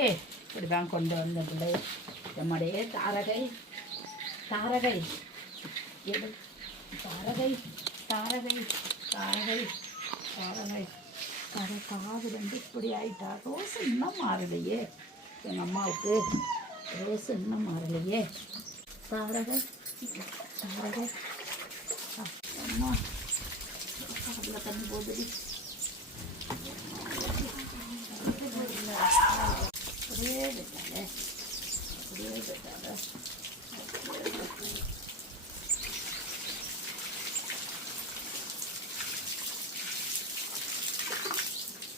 பிள்ளையே இப்படிதான் கொண்டு வந்த பிள்ளை நம்முடைய தாரகை தாரகை எது தாரகை தாரகை தாரகை தாரகை கடை காது ரெண்டு இப்படி ஆயிட்டா. ரோஸ் இன்னும் மாறலையே எங்கள் அம்மாவுக்கு, ரோஸ் இன்னும் மாறலையே. தாரகை தாரகை அம்மா அதில் தண்ணி போகுது. அப்படியே விட்டாலே அப்படியே விட்டால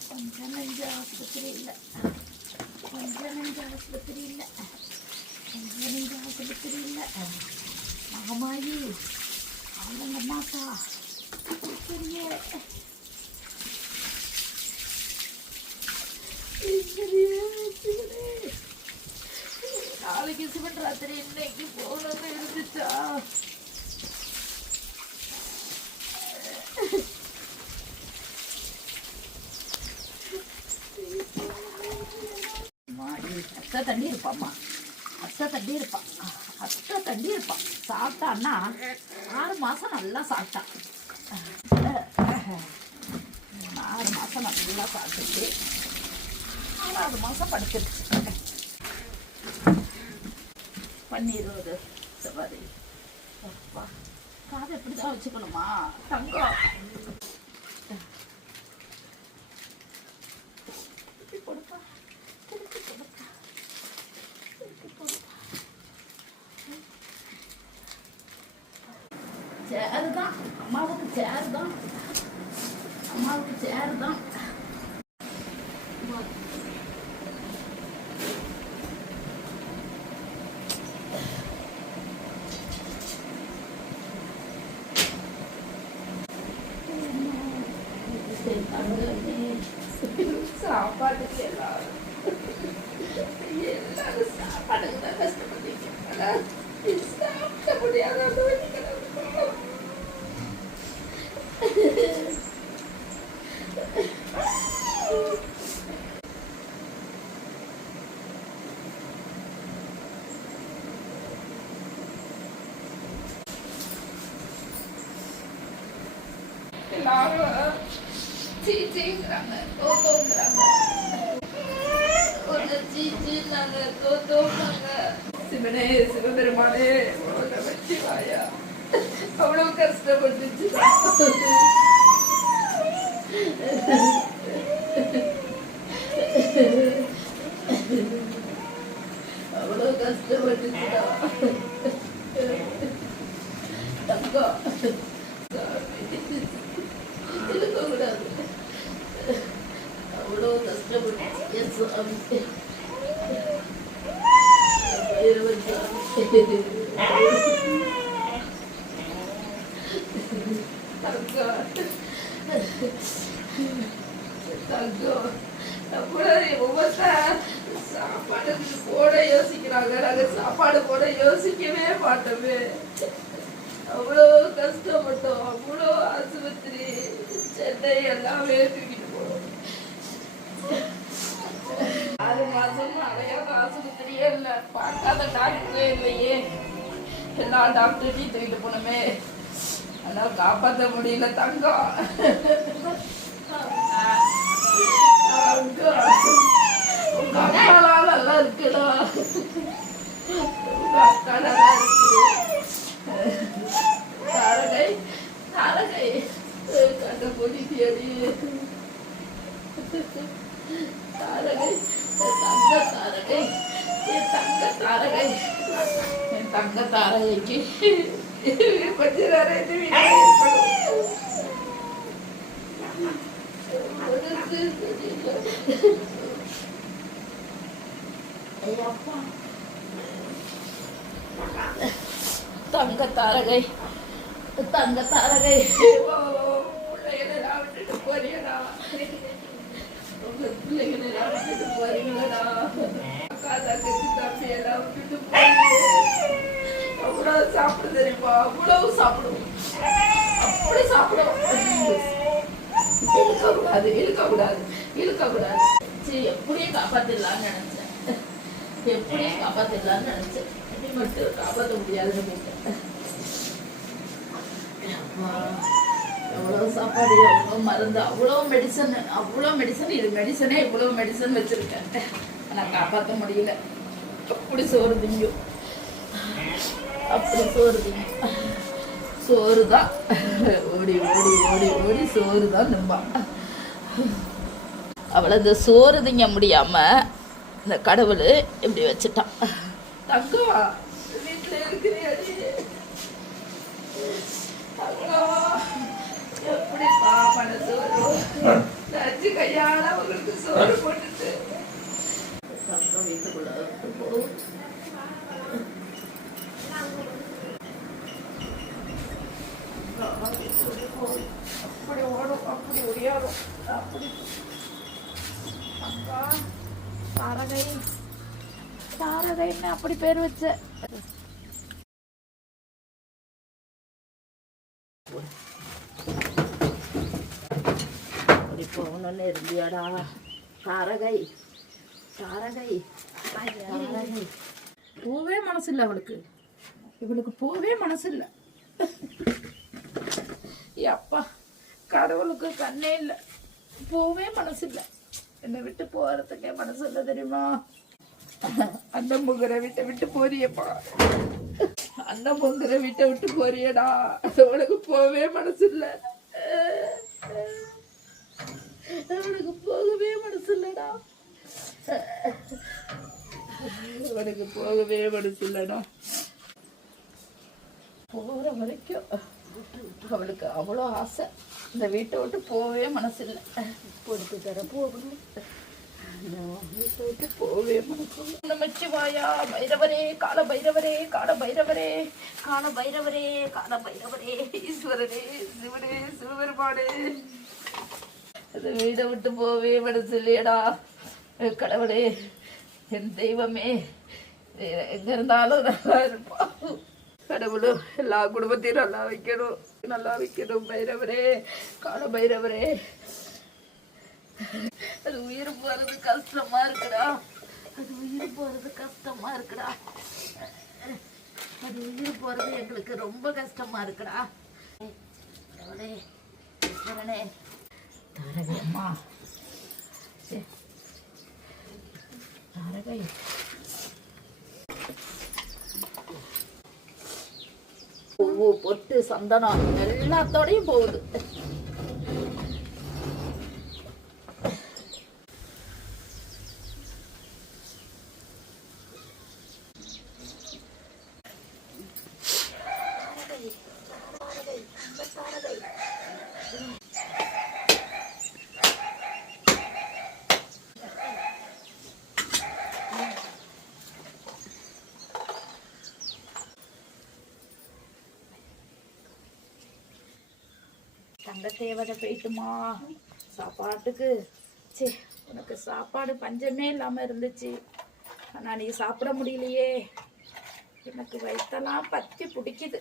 கொஞ்சம் நெஞ்சு ஆஸ்பத்திரி இல்லை, கொஞ்சம் நெஞ்சு ஆஸ்பத்திரி இல்லை, கொஞ்சம் நெஞ்சு ஆஸ்பத்திரி இல்லை. மகமாயி அவங்க மாட்டா சரியே நாளைக்கு சிவன் ராத்திரி இன்னைக்கு போகணும்னு இருந்துச்சா? அத்தை தண்ணி இருப்பாம்மா, அத்தை தண்ணி இருப்பான், அத்தை தண்ணி இருப்பான். சாப்பிட்டான்னா 6 மாதம் நல்லா சாப்பிட்டான். 6 மாதம் நல்லா சாப்பிட்டுச்சு. 6வது மாதம் படுத்துருச்சு. பன்னீர் சவாரி அப்பா காதை எப்படி தான் வச்சுக்கணுமா தங்கம்? கொடுப்பா திருப்பி கொடுப்பா திருப்பி கொடுப்பா. சேரு தான் அம்மாவுக்கு, சேரு தான் அம்மாவுக்கு, சேரு தான். சாப்பாட்டுக்கு எல்லாரும் சாப்பாடுக்கு தான் கஷ்டப்பட்டீங்க. சாப்பிட முடியாத எல்லாரும் சீச்சிங்கிறாங்க, தோத்தோங்கிறாங்க. ஒரு சீச்சின்னாங்க, தோத்தோங்கிறாங்க. சிவனே சிவபெருமானே வச்சு வாயா, அவ்வளவு கஷ்டப்பட்டுச்சு. அவ்வளவு கஷ்டப்பட்டுச்சுடா தங்கம். இருக்கக்கூடாது, அவ்வளோ கஷ்டப்பட்டு சுவாமி சாப்பாடுக்கு போட யோசிக்கிறாங்க. நாங்க சாப்பாடு போட யோசிக்கவே மாட்டோமே. அவ்வளோ கஷ்டப்பட்டோம். அவ்வளோ ஆஸ்பத்திரி, சென்னை எல்லாமே தூக்கிட்டு போனோம். 6 மாசம் அடையாத ஆஸ்பத்திரியே இல்லை, பார்க்காத டாக்டரே இல்லையே. எல்லா டாக்டரையும் தூக்கிட்டு போனோமே, அதனால காப்பாற்ற முடியல தங்கம். உங்க அக்காலாம் நல்லா இருக்குடா, உங்க அக்கா நல்லா இருக்கு. தாரகை தாரகை கண்ண போட்டியடி தாரகை, தங்க தாரகை, என் தங்க தாரகை, என் தங்க தாரகைக்கு கொஞ்ச நேரம் தங்க தாரகை, தங்க தாரகை. பிள்ளைகளை விட்டுட்டு போறீங்களா? உங்க பிள்ளைகளை விட்டுட்டு போறீங்களா? அக்கா தங்கச்சி தம்பி எல்லாம் விட்டுட்டு போறீங்க. அவ்வளவு சாப்பிட தெரியுமா? அவ்வளவு சாப்பிடுவோம், அப்படி சாப்பிடுவோம். இழுக்கக்கூடாது, இழுக்கக்கூடாது, இழுக்கக்கூடாது. சரி எப்படியும் காப்பாத்திடலாம்னு நினைச்சேன். எப்படியும் காப்பாத்திடலாம்னு நினைச்சேன். எப்படி மட்டும் காப்பாற்ற முடியாதுன்னு போயிட்டேன். எவ்வளோ சாப்பாடு, எவ்வளோ மருந்து, அவ்வளோ மெடிசன். இது மெடிசனே இவ்வளோ மெடிசன் வச்சிருக்கேன். ஆனால் காப்பாற்ற முடியல. அப்படி சோறு திங்கும், அப்படி சோறு திங்கும். சோறு தான் ஓடி ஓடி ஓடி ஓடி சோறு தான் திம்பா. அவளை இந்த சோறு திங்க முடியாம இந்த கடவுள் இப்படி வச்சுட்டான். தங்கவா வீட்டில் இருக்கிறியாடி, எப்படி பாப்பான சோறு நச்சு கையால அவங்களுக்கு சோறு போட்டுட்டு தங்கம் வீட்டுக்குள்ள போகும். அப்படி ஓடும், அப்படி ஒடியாடும், அப்படி அக்கா தாரகைன்னு அப்படி பேர் வச்ச. அப்படி போகணும்னு இருந்தியாடா தாரகை. போவே மனசு இல்லை அவளுக்கு, இவளுக்கு போவே மனசு இல்லை. அப்பா கடவுளுக்கு கண்ணே இல்லை, போவே மனசு இல்லை. என்னை விட்டு போறதுக்கே மனசு இல்லை தெரியுமா? அண்ணன் பொங்குற வீட்டை விட்டு போறியப்பா, அண்ணன் பொங்குற வீட்டை விட்டு போறியடா. அவளுக்கு போவே மனசு இல்லை, அவளுக்கு போகவே மனசு இல்லடா, அவளுக்கு போகவே மனசு இல்லடா. போகிற வரைக்கும் அவளுக்கு அவ்வளோ ஆசை, இந்த வீட்டை விட்டு போகவே மனசு இல்லை. பொறுத்து தர போகணும், வீட்டை விட்டு போகவே மனசு இல்லை. நமச்சிவாயா பைரவரே, கால பைரவரே, கால பைரவரே, கால பைரவரே, கால பைரவரே, ஈஸ்வரனே, சிவனே, சிவபெருமானே. அந்த வீட்டை விட்டு போகவே மனசு இல்லையடா. கடவுளே, என் தெய்வமே, எங்க இருந்தாலும் நல்லா இருப்பா. கடவுளும் எல்லா குடும்பத்தையும் நல்லா வைக்கணும் பைரவரே, கால பைரவரே. அது உயிர் போறது கஷ்டமா இருக்குடா, அது உயிர் போறது எங்களுக்கு ரொம்ப கஷ்டமா இருக்குடா. தாரகை அம்மா, தாரகை பூவு பொட்டு சந்தனம் எல்லாத்தோடையும் போகுது. தங்க தேவதை போயிட்டுமா சாப்பாட்டுக்கு. சே, உனக்கு சாப்பாடு பஞ்சமே இல்லாமல் இருந்துச்சு, ஆனால் நீ சாப்பிட முடியலையே. எனக்கு வயிற்றெல்லாம் பற்றி பிடிக்குது,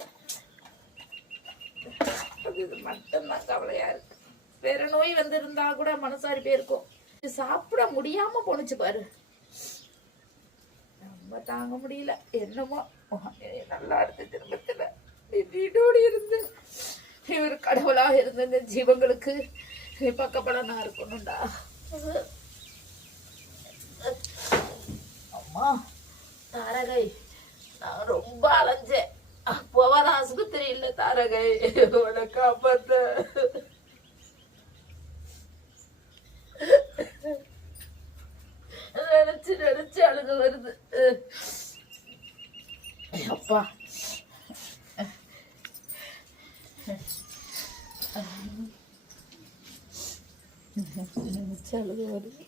அது மட்டும்தான் கவலையா இருக்கு. வேற நோய் வந்திருந்தா கூட மனசாரி போயிருக்கும், சாப்பிட முடியாம போனுச்சு பாரு. ரொம்ப தாங்க முடியல. என்னமோ நல்லா இருக்கு, திரும்பத்துல வீடோடு இருந்து இவர் கடவுளாக இருந்த இந்த ஜீவங்களுக்கு பக்கப்படனா இருக்கணும்டா. அம்மா தாரகை, நான் ரொம்ப அலைஞ்சேன், போவாத ஆஸ்பத்திரி இல்லை தாரகை, உன்னை காப்பாத்த. நினைச்சு அழுக வருது. அப்பா நினைச்சு அழுக வருது.